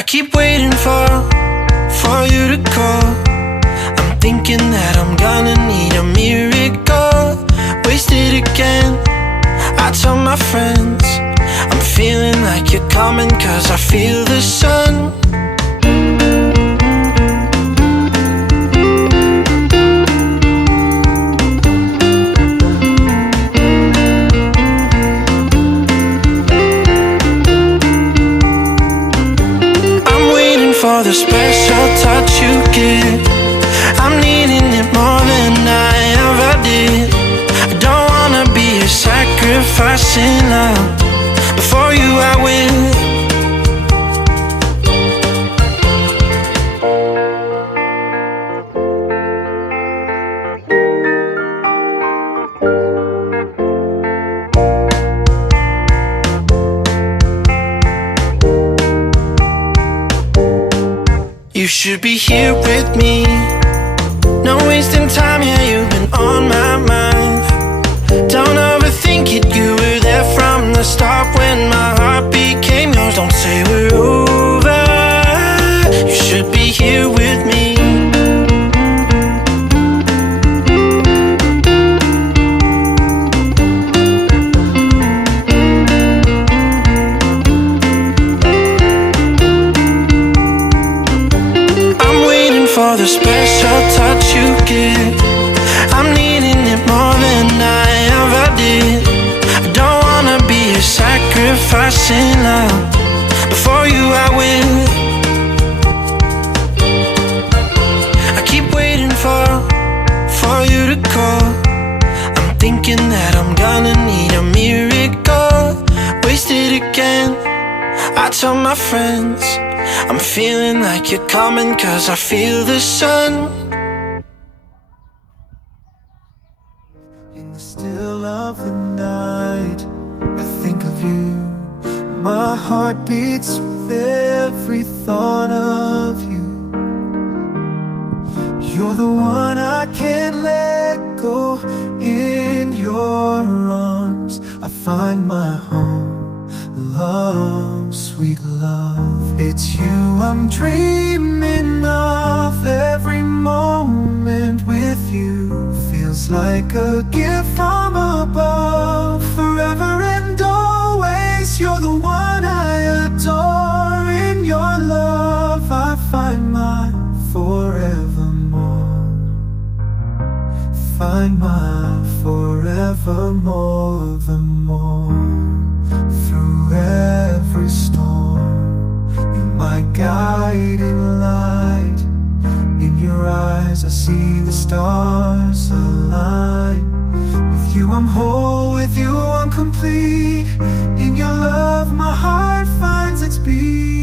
I keep waiting for you to call. I'm thinking that I'm gonna need a miracle. Wasted again, I tell my friends I'm feeling like you're coming, cause I feel the sun. For the special touch you give, I'm needing it more than I ever did. I don't wanna be a sacrificing love. Before you I will. You should be here with me. No wasting time, yeah, you've been on my mind. Don't overthink it, you were there from the start. When my heart became yours, don't say we're over. You should be here with me. For the special touch you give, I'm needing it more than I ever did. I don't wanna be a sacrificing love. Before you I will. I keep waiting for you to call. I'm thinking that I'm gonna need a miracle. Wasted again, I tell my friends I'm feeling like you're coming, cause I feel the sun. In the still of the night, I think of you. My heart beats with every thought of you. You're the one I can't let go. In your arms I find my home. Love, sweet love, it's you I'm dreaming of. Every moment with you feels like a gift from above. Forever and always, you're the one I adore. In your love I find my forevermore. Find my forevermore, the more. Through every storm, you're my guiding light. In your eyes I see the stars align. With you I'm whole, with you I'm complete. In your love my heart finds its beat.